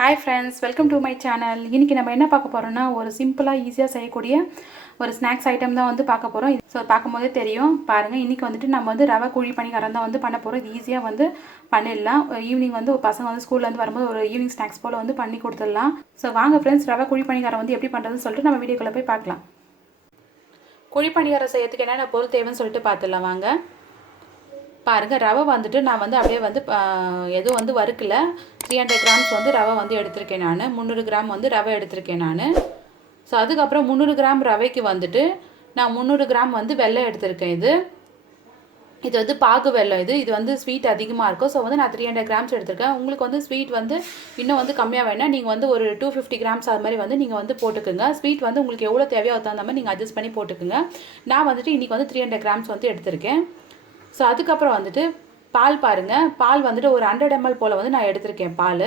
Hi friends, welcome to my channel. இன்றைக்கி நம்ம என்ன பார்க்க போகிறோம்னா, ஒரு சிம்பிளாக ஈஸியாக செய்யக்கூடிய ஒரு ஸ்நாக்ஸ் ஐட்டம் தான் வந்து பார்க்க போகிறோம். ஸோ பார்க்கும் போதே தெரியும் பாருங்கள். இன்றைக்கி வந்துட்டு நம்ம வந்து ரவை குழி பணிகாரம் தான் வந்து பண்ண போகிறோம். இது ஈஸியாக வந்து பண்ணிடலாம். ஈவினிங் வந்து பசங்க வந்து ஸ்கூல்லேருந்து வரும்போது ஒரு ஈவினிங் ஸ்நாக்ஸ் போல் வந்து பண்ணி கொடுத்துடலாம். ஸோ வாங்க ஃப்ரெண்ட்ஸ், ரவை குழி பணிகாரம் வந்து எப்படி பண்ணுறதுன்னு சொல்லிட்டு நம்ம வீடியோக்குள்ளே போய் பார்க்கலாம். குழி பணிகாரம் செய்யறதுக்கு என்னென்ன பொருள் தேவைன்னு சொல்லிட்டு பார்த்துடலாம் வாங்க. பாருங்கள், ரவை வந்துட்டு நான் வந்து அப்படியே வந்து எதுவும் வந்து வறுக்கல. 300 கிராம்ஸ் வந்து ரவை வந்து எடுத்திருக்கேன் நான். 300 கிராம் வந்து ரவை எடுத்திருக்கேன் நான். ஸோ அதுக்கப்புறம் 300 கிராம் ரவைக்கு வந்துட்டு நான் 300 கிராம் வந்து வெல்லம் எடுத்திருக்கேன். இது வந்து பாகு வெல்லம். இது வந்து ஸ்வீட் அதிகமாக இருக்கும். ஸோ வந்து நான் 300 கிராம்ஸ் எடுத்திருக்கேன். உங்களுக்கு வந்து ஸ்வீட் வந்து இன்னும் வந்து கம்மியாக வேணால் நீங்கள் வந்து ஒரு 250 கிராம்ஸ் அது மாதிரி வந்து நீங்கள் வந்து போட்டுக்குங்க. ஸ்வீட் வந்து உங்களுக்கு எவ்வளோ தேவையோ அது தகுந்த மாதிரி நீங்கள் அட்ஜஸ்ட் பண்ணி போட்டுக்குங்க. நான் வந்துட்டு இன்றைக்கி வந்து 300 கிராம்ஸ் வந்து எடுத்திருக்கேன். ஸோ அதுக்கப்புறம் வந்துட்டு பால் பாருங்கள். பால் வந்துட்டு ஒரு 100 ml போல் வந்து நான் எடுத்திருக்கேன் பால்.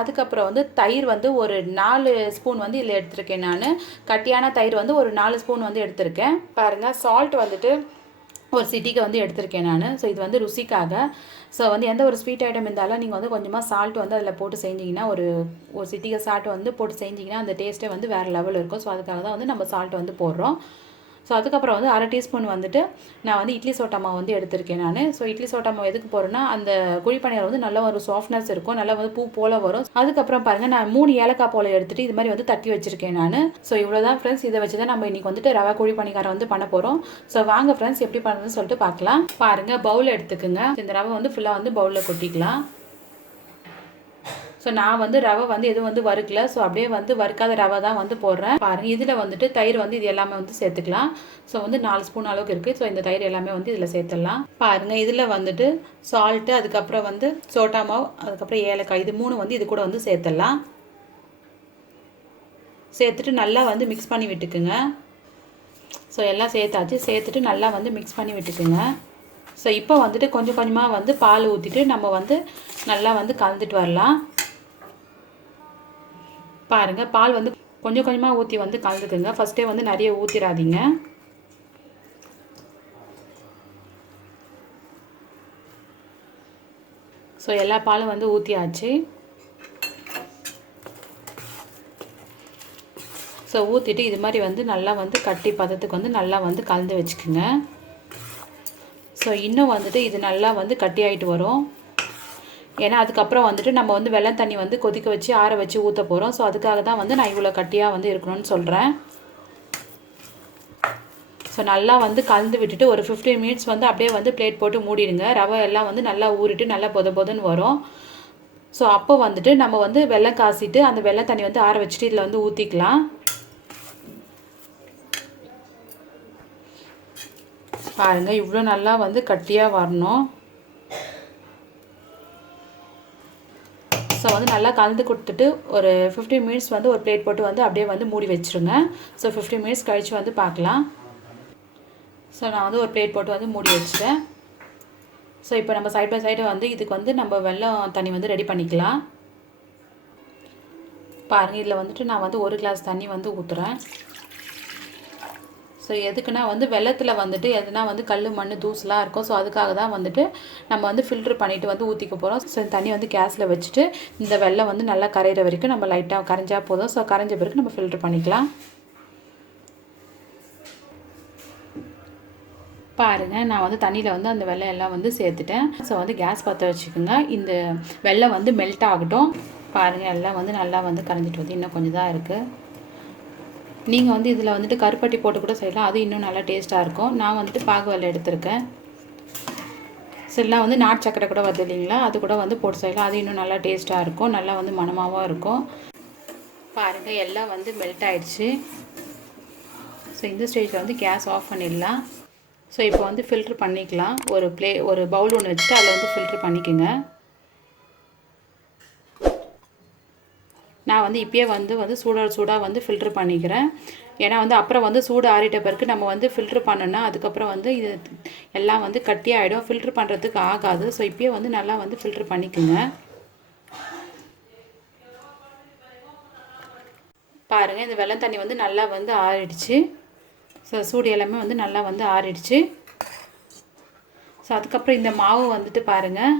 அதுக்கப்புறம் வந்து தயிர் வந்து ஒரு 4 ஸ்பூன் வந்து இதில் எடுத்திருக்கேன் நான். கட்டியான தயிர் வந்து ஒரு 4 ஸ்பூன் வந்து எடுத்திருக்கேன். பாருங்கள், சால்ட் வந்துட்டு ஒரு சிட்டிக்கு வந்து எடுத்திருக்கேன் நான். ஸோ இது வந்து ருசிக்காக. ஸோ வந்து எந்த ஒரு ஸ்வீட் ஐட்டம் இருந்தாலும் நீங்கள் வந்து கொஞ்சமாக சால்ட் வந்து அதில் போட்டு செஞ்சிங்கன்னா ஒரு சிட்டிகை சால்ட் வந்து போட்டு செஞ்சிங்கன்னா அந்த டேஸ்ட்டே வந்து வேறு லெவல் இருக்கும். ஸோ அதுக்காக தான் வந்து நம்ம சால்ட் வந்து போடுறோம். ஸோ அதுக்கப்புறம் வந்து 1/2 டீஸ்பூன் வந்துட்டு நான் வந்து இட்லி சோட்டா மாவு வந்து எடுத்திருக்கேன் நான். ஸோ இட்லி சோட்டா மாவு எதுக்கு போகிறேன்னா, அந்த குழி பணியாரம் வந்து நல்லா ஒரு சாஃப்ட்னஸ் இருக்கும், நல்லா வந்து பூ போல் வரும். அதுக்கப்புறம் பாருங்கள், நான் 3 ஏலக்காய் போல் எடுத்துகிட்டு இது மாதிரி வந்து தட்டி வச்சுருக்கேன் நான். ஸோ இவ்வளோ தான் ஃப்ரெண்ட்ஸ். இதை வச்சு தான் நம்ம இன்றைக்கி வந்துட்டு ரவா குழி பணியாரம் வந்து பண்ண போகிறோம். ஸோ வாங்க ஃப்ரெண்ட்ஸ், எப்படி பண்ணுறதுன்னு சொல்லிட்டு பார்க்கலாம். பாருங்கள், பவுல் எடுத்துக்குங்க. இந்த ரவை வந்து ஃபுல்லாக வந்து பவுலில் கொட்டிக்கலாம். ஸோ நான் வந்து ரவை வந்து எதுவும் வந்து வறுக்கல. ஸோ அப்படியே வந்து வறுக்காத ரவை தான் வந்து போடுறேன். பாருங்கள், இதில் வந்துட்டு தயிர் வந்து இது எல்லாமே வந்து சேர்த்துக்கலாம். ஸோ வந்து 4 ஸ்பூன் அளவுக்கு இருக்குது. ஸோ இந்த தயிர் எல்லாமே வந்து இதில் சேர்த்துடலாம். பாருங்கள், இதில் வந்துட்டு சால்ட்டு, அதுக்கப்புறம் வந்து சோட்டா மாவு, அதுக்கப்புறம் ஏலக்காய், இது 3 வந்து இது கூட வந்து சேர்த்துடலாம். சேர்த்துட்டு நல்லா வந்து மிக்ஸ் பண்ணி விட்டுக்குங்க. ஸோ எல்லாம் சேர்த்தாச்சு. சேர்த்துட்டு நல்லா வந்து மிக்ஸ் பண்ணி விட்டுக்குங்க. ஸோ இப்போ வந்துட்டு கொஞ்சம் கொஞ்சமாக வந்து பால் ஊற்றிட்டு நம்ம வந்து நல்லா வந்து கலந்துட்டு வரலாம். பாருங்கள், பால் வந்து கொஞ்சம் கொஞ்சமாக ஊற்றி வந்து கலந்துக்குங்க. ஃபஸ்ட்டே வந்து நிறைய ஊற்றிடாதீங்க. ஸோ எல்லா பாலும் வந்து ஊற்றியாச்சு. ஸோ ஊற்றிட்டு இது மாதிரி வந்து நல்லா வந்து கட்டி பதத்துக்கு வந்து நல்லா வந்து கலந்து வச்சுக்குங்க. ஸோ இன்னும் வந்துட்டு இது நல்லா வந்து கட்டி ஆகிட்டு வரும். ஏன்னா அதுக்கப்புறம் வந்துட்டு நம்ம வந்து வெல்லம் தண்ணி வந்து கொதிக்க வச்சு ஆற வச்சு ஊற்ற போகிறோம். ஸோ அதுக்காக தான் வந்து நான் இவ்வளோ கட்டியாக வந்து இருக்கணும்னு சொல்கிறேன். ஸோ நல்லா வந்து கலந்து விட்டுட்டு ஒரு 15 மினிட்ஸ் வந்து அப்படியே வந்து பிளேட் போட்டு மூடிடுங்க. ரவை எல்லாம் வந்து நல்லா ஊறிட்டு நல்லா பொதுன்னு வரும். ஸோ அப்போ வந்துட்டு நம்ம வந்து வெல்லம் காசிட்டு அந்த வெல்லம் தண்ணி வந்து ஆற வச்சுட்டு இதில் வந்து ஊற்றிக்கலாம். பாருங்கள், இவ்வளோ நல்லா வந்து கட்டியாக வரணும். ஸோ வந்து நல்லா கலந்து கொடுத்துட்டு ஒரு 15 மினிட்ஸ் வந்து ஒரு பிளேட் போட்டு வந்து அப்படியே வந்து மூடி வச்சுருங்க. ஸோ 15 மினிட்ஸ் கழித்து வந்து பார்க்கலாம். ஸோ நான் வந்து ஒரு பிளேட் போட்டு வந்து மூடி வச்சுட்டேன். ஸோ இப்போ நம்ம சைட் பை சைடு வந்து இதுக்கு வந்து நம்ம வெல்லம் தண்ணி வந்து ரெடி பண்ணிக்கலாம். பாருங்கள், இதில் வந்துட்டு நான் வந்து 1 கிளாஸ் தண்ணி வந்து ஊற்றுறேன். ஸோ எதுக்குன்னா வந்து வெள்ளத்தில் வந்துட்டு எதுனா வந்து கல் மண் தூசுலாம் இருக்கும். ஸோ அதுக்காக தான் வந்துட்டு நம்ம வந்து ஃபில்ட்ரு பண்ணிவிட்டு வந்து ஊற்றிக்க போகிறோம். ஸோ இந்த தண்ணி வந்து கேஸில் வச்சுட்டு இந்த வெல்லம் வந்து நல்லா கரையிற வரைக்கும் நம்ம லைட்டாக கரைஞ்சா போதும். ஸோ கரைஞ்ச பிறகு நம்ம ஃபில்ட்ரு பண்ணிக்கலாம். பாருங்கள், நான் வந்து தண்ணியில் வந்து அந்த வெல்லம் எல்லாம் வந்து சேர்த்துட்டேன். ஸோ வந்து கேஸ் பற்ற வச்சுக்கோங்க. இந்த வெல்லம் வந்து மெல்ட் ஆகட்டும். பாருங்கள், எல்லாம் வந்து நல்லா வந்து கரைஞ்சிட்டு வந்து இன்னும் கொஞ்சம் தான் இருக்குது. நீங்கள் வந்து இதில் வந்துட்டு கருப்பட்டி போட்டு கூட செய்யலாம். அது இன்னும் நல்லா டேஸ்ட்டாக இருக்கும். நான் வந்துட்டு பாகு வெல்லம் எடுத்திருக்கேன். எல்லாம் வந்து நாட்டு சக்கரை கூட வருது இல்லைங்களா, அது கூட வந்து போட்டு செய்யலாம். அது இன்னும் நல்லா டேஸ்ட்டாக இருக்கும், நல்லா வந்து மணமாகவும் இருக்கும். பாருங்கள், எல்லாம் வந்து மெல்ட் ஆகிடுச்சு. ஸோ இந்த ஸ்டேஜில் வந்து கேஸ் ஆஃப் பண்ணிடலாம். ஸோ இப்போ வந்து ஃபில்ட்ரு பண்ணிக்கலாம். ஒரு பவுல் ஒன்று வச்சுட்டு அதில் வந்து ஃபில்ட்ரு பண்ணிக்கோங்க. நான் வந்து இப்போயே வந்து சூடாக வந்து ஃபில்ட்ரு பண்ணிக்கிறேன். ஏன்னா வந்து அப்புறம் வந்து சூடு ஆறிட்ட பிறகு நம்ம வந்து ஃபில்ட்ரு பண்ணோன்னா அதுக்கப்புறம் வந்து இது எல்லாம் வந்து கட்டியாகிடும், ஃபில்ட்ரு பண்ணுறதுக்கு ஆகாது. ஸோ இப்போயே வந்து நல்லா வந்து ஃபில்ட்ரு பண்ணிக்கோங்க. பாருங்கள், இந்த வெல்லம் தண்ணி வந்து நல்லா வந்து ஆறிடுச்சு. ஸோ சூடு எல்லாமே வந்து நல்லா வந்து ஆறிடுச்சு. ஸோ அதுக்கப்புறம் இந்த மாவு வந்துட்டு பாருங்கள்,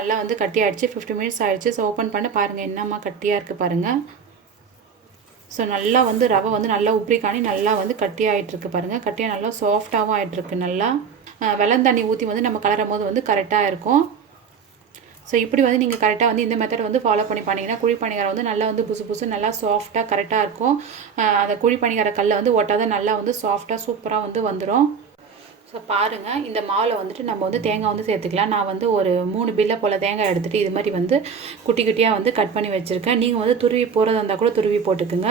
நல்லா வந்து கட்டி ஆகிடுச்சு. 50 மினிட்ஸ் ஆகிடுச்சு. ஸோ ஓப்பன் பண்ணி பாருங்கள் என்னம்மா கட்டியாக இருக்குது பாருங்கள். ஸோ நல்லா வந்து ரவை வந்து நல்லா உப்பரி காணி நல்லா வந்து கட்டியாக ஆகிட்டுருக்கு பாருங்கள். கட்டியாக நல்லா சாஃப்டாகவும் ஆகிட்டுருக்கு. நல்லா வெள்ளம் தண்ணி ஊற்றி வந்து நம்ம கலரும் போது வந்து கரெக்டாக இருக்கும். ஸோ இப்படி வந்து நீங்கள் கரெக்டாக வந்து இந்த மெத்தட் வந்து ஃபாலோ பண்ணி பண்ணிங்கன்னா குழி பணியாரம் வந்து நல்லா வந்து புசு புசு நல்லா சாஃப்டாக கரெக்டாக இருக்கும். அந்த குழி பணியார கல்லை வந்து ஒட்டாத நல்லா வந்து சாஃப்டாக சூப்பராக வந்து வந்துடும். ஸோ பாருங்கள், இந்த மாவில் வந்துட்டு நம்ம வந்து தேங்காய் வந்து சேர்த்துக்கலாம். நான் வந்து ஒரு 3 பில்லை போல் தேங்காய் எடுத்துகிட்டு இது மாதிரி வந்து குட்டி குட்டியாக வந்து கட் பண்ணி வச்சுருக்கேன். நீங்கள் வந்து துருவி போகிறதா இருந்தால் கூட துருவி போட்டுக்குங்க.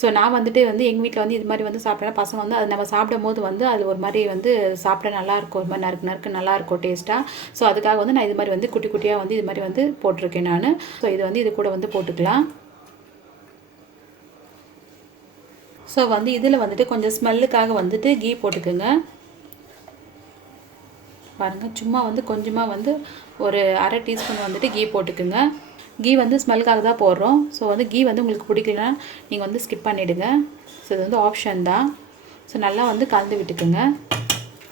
ஸோ நான் வந்துட்டு வந்து எங்கள் வீட்டில் வந்து இது மாதிரி வந்து சாப்பிட்டேன். பசங்க வந்து அது நம்ம சாப்பிடும் போது வந்து அது ஒரு மாதிரி வந்து சாப்பிட நல்லாயிருக்கும். ஒரு மாதிரி நறுக்கு நறுக்கு நல்லாயிருக்கும் டேஸ்ட்டாக. ஸோ அதுக்காக வந்து நான் இது மாதிரி வந்து குட்டி குட்டியாக வந்து இது மாதிரி வந்து போட்டிருக்கேன் நான். ஸோ இது வந்து இது கூட வந்து போட்டுக்கலாம். ஸோ வந்து இதில் வந்துட்டு கொஞ்சம் ஸ்மெல்லுக்காக வந்துட்டு கீ போட்டுக்குங்க. பாருங்கள், சும்மா வந்து கொஞ்சமாக வந்து ஒரு அரை டீஸ்பூன் வந்துட்டு கீ போட்டுக்குங்க. கீ வந்து ஸ்மெல்லுக்காக தான் போடுறோம். ஸோ வந்து கீ வந்து உங்களுக்கு பிடிக்கலன்னா நீங்கள் வந்து ஸ்கிப் பண்ணிவிடுங்க. ஸோ இது வந்து ஆப்ஷன் தான். ஸோ நல்லா வந்து கலந்து விட்டுக்குங்க.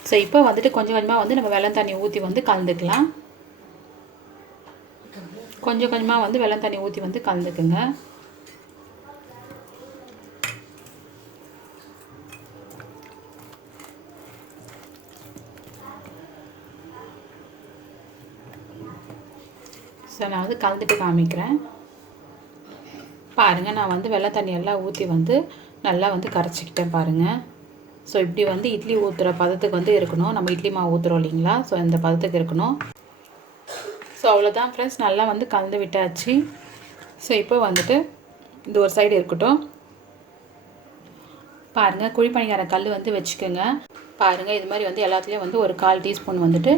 ஸோ இப்போ வந்துட்டு கொஞ்சம் கொஞ்சமாக வந்து நம்ம வெல்லம் தண்ணி ஊற்றி வந்து கலந்துக்கலாம். கொஞ்சம் கொஞ்சமாக வந்து வெல்லம் தண்ணி ஊற்றி வந்து கலந்துக்குங்க. ஸோ நான் வந்து கலந்துட்டு காமிக்கிறேன். பாருங்கள், நான் வந்து வெள்ளை தண்ணி எல்லாம் ஊற்றி வந்து நல்லா வந்து கரைச்சிக்கிட்டேன் பாருங்கள். ஸோ இப்படி வந்து இட்லி ஊற்றுற பதத்துக்கு வந்து இருக்கணும். நம்ம இட்லி மாவு ஊற்றுறோம் இல்லைங்களா? ஸோ இந்த பதத்துக்கு இருக்கணும். ஸோ அவ்வளோதான் ஃப்ரெண்ட்ஸ், நல்லா வந்து கலந்து விட்டாச்சு. ஸோ இப்போ வந்துட்டு இந்த ஒரு சைடு இருக்கட்டும். பாருங்கள், குழி பணியார கல் வந்து வச்சுக்கோங்க. பாருங்கள், இது மாதிரி வந்து எல்லாத்துலேயும் வந்து ஒரு 1/4 டீஸ்பூன் வந்துட்டு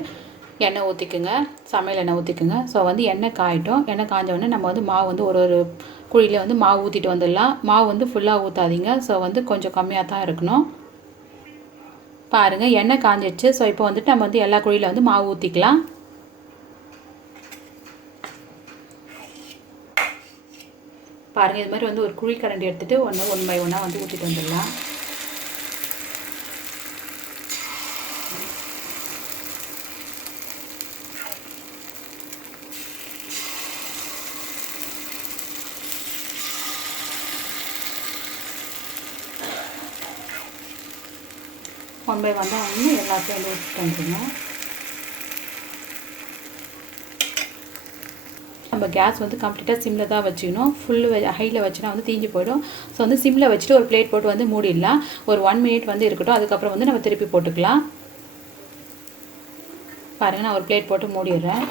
எண்ணெய் ஊற்றிக்குங்க. சமையல் எண்ணெய் ஊற்றிக்குங்க. ஸோ வந்து எண்ணெய் காயட்டும். எண்ணெய் காய்ஞ்சோடனே நம்ம வந்து மாவு வந்து ஒரு ஒரு குழியில் வந்து மாவு ஊற்றிட்டு வந்துடலாம். மாவு வந்து ஃபுல்லாக ஊற்றாதீங்க. ஸோ வந்து கொஞ்சம் கம்மியாக தான் இருக்கணும். பாருங்கள், எண்ணெய் காஞ்சிடுச்சு. ஸோ இப்போ வந்துட்டு நம்ம வந்து எல்லா குழியில் வந்து மாவு ஊற்றிக்கலாம். பாருங்கள், இது மாதிரி வந்து ஒரு குழி கரண்டி எடுத்துகிட்டு ஒன் பை ஒன்னாக வந்து ஊற்றிட்டு வந்துடலாம். ஒன் பை ஒன் தான் வந்து எல்லாத்தையும் வந்து ஊற்றிட்டு வந்துடுங்க. நம்ம கேஸ் வந்து கம்ப்ளீட்டாக சிம்மில் தான் வச்சுக்கணும். ஃபுல்லு ஹையில் வச்சுனா வந்து தீஞ்சு போயிடும். ஸோ வந்து சிம்மில் வச்சுட்டு ஒரு பிளேட் போட்டு வந்து மூடிடலாம். ஒரு 1 மினிட் வந்து இருக்கட்டும். அதுக்கப்புறம் வந்து நம்ம திருப்பி போட்டுக்கலாம். பாருங்கள், நான் ஒரு பிளேட் போட்டு மூடிடுறேன்.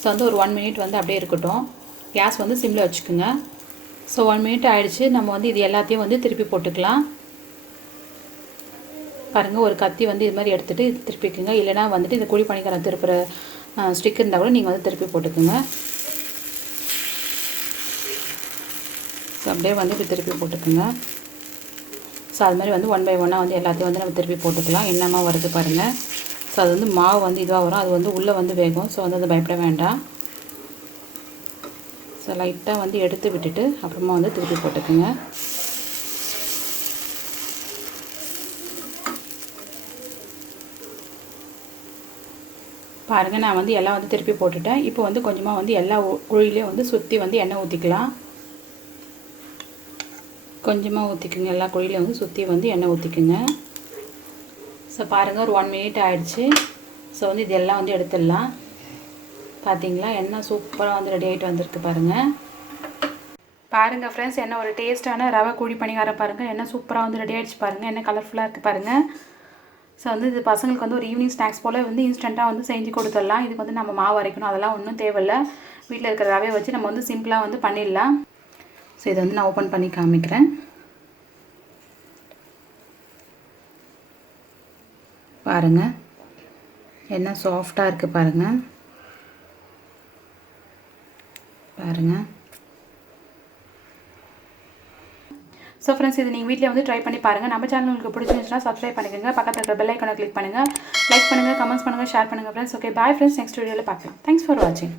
ஸோ வந்து ஒரு 1 மினிட் வந்து அப்படியே இருக்கட்டும். கேஸ் வந்து சிம்மில் வச்சுக்கோங்க. ஸோ 1 மினிட் ஆகிடுச்சு. நம்ம வந்து இது எல்லாத்தையும் வந்து திருப்பி போட்டுக்கலாம். பாருங்கள், ஒரு கத்தி வந்து இது மாதிரி எடுத்துகிட்டு திருப்பிக்குங்க. இல்லைனா வந்துட்டு இந்த குழி பணியாரம் திருப்புற ஸ்டிக் இருந்தால் கூட நீங்கள் வந்து திருப்பி போட்டுக்குங்க. ஸோ அப்படியே வந்து இப்படி திருப்பி போட்டுக்குங்க. ஸோ அது மாதிரி வந்து ஒன் பை ஒன்னாக வந்து எல்லாத்தையும் வந்து நம்ம திருப்பி போட்டுக்கலாம். என்னமா வருது பாருங்கள். ஸோ அது வந்து மாவு வந்து இதுவாக வரும். அது வந்து உள்ளே வந்து வேகும். ஸோ வந்து அது பயப்பட வேண்டாம். ஸோ லைட்டாக வந்து எடுத்து விட்டுட்டு அப்புறமா வந்து திருப்பி போட்டுக்குங்க. பாருங்கள், நான் வந்து எல்லாம் வந்து திருப்பி போட்டுட்டேன். இப்போ வந்து கொஞ்சமாக வந்து எல்லா குழியிலையும் வந்து சுற்றி வந்து எண்ணெய் ஊற்றிக்கலாம். கொஞ்சமாக ஊற்றிக்குங்க. எல்லா குழியிலையும் வந்து சுற்றி வந்து எண்ணெய் ஊற்றிக்குங்க. ஸோ பாருங்கள், ஒரு 1 மினிட் ஆகிடுச்சு. ஸோ வந்து இதெல்லாம் வந்து எடுத்துடலாம். பார்த்தீங்களா, எண்ணெய் சூப்பராக வந்து ரெடி ஆகிட்டு வந்திருக்கு பாருங்கள். பாருங்கள் ஃப்ரெண்ட்ஸ், என்ன ஒரு டேஸ்ட்டான ரவை குழி பணியாரம் பாருங்கள். எண்ணெய் சூப்பராக வந்து ரெடி ஆகிடுச்சு பாருங்கள். என்ன கலர்ஃபுல்லாக இருக்குது பாருங்கள். ஸோ வந்து இது பசங்களுக்கு வந்து ஒரு ஈவினிங் ஸ்நாக்ஸ் போல் வந்து இன்ஸ்டண்ட்டாக வந்து செஞ்சு கொடுத்துடலாம். இதுக்கு வந்து நம்ம மாவு அரைக்கணும் அதெல்லாம் ஒன்றும் தேவையில்லை. வீட்டில் இருக்கிற ரவையை வச்சு நம்ம வந்து சிம்பிளாக வந்து பண்ணிடலாம். ஸோ இதை வந்து நான் ஓப்பன் பண்ணி காமிக்கிறேன். பாருங்கள், என்ன சாஃப்டாக இருக்குது பாருங்கள். பாருங்கள். ஸோ ஃப்ரெண்ட்ஸ், இது நீங்கள் வீட்டில் வந்து ட்ரை பண்ணி பாருங்கள். நம்ம சேனல் உங்களுக்கு பிடிச்சிருந்துச்சுன்னா சப்ஸ்கிரைப் பண்ணிக்கோங்க. பக்கத்தில் இருக்கிற பெல் ஐக்கானை கிளிக் பண்ணுங்கள். லைக் பண்ணுங்கள், கமெண்ட்ஸ் பண்ணுங்கள், ஷேர் பண்ணுங்கள் friends. Okay, bye friends. Next வீடியோவில் பார்க்கலாம். தேங்க்ஸ் ஃபார் வாட்சிங்.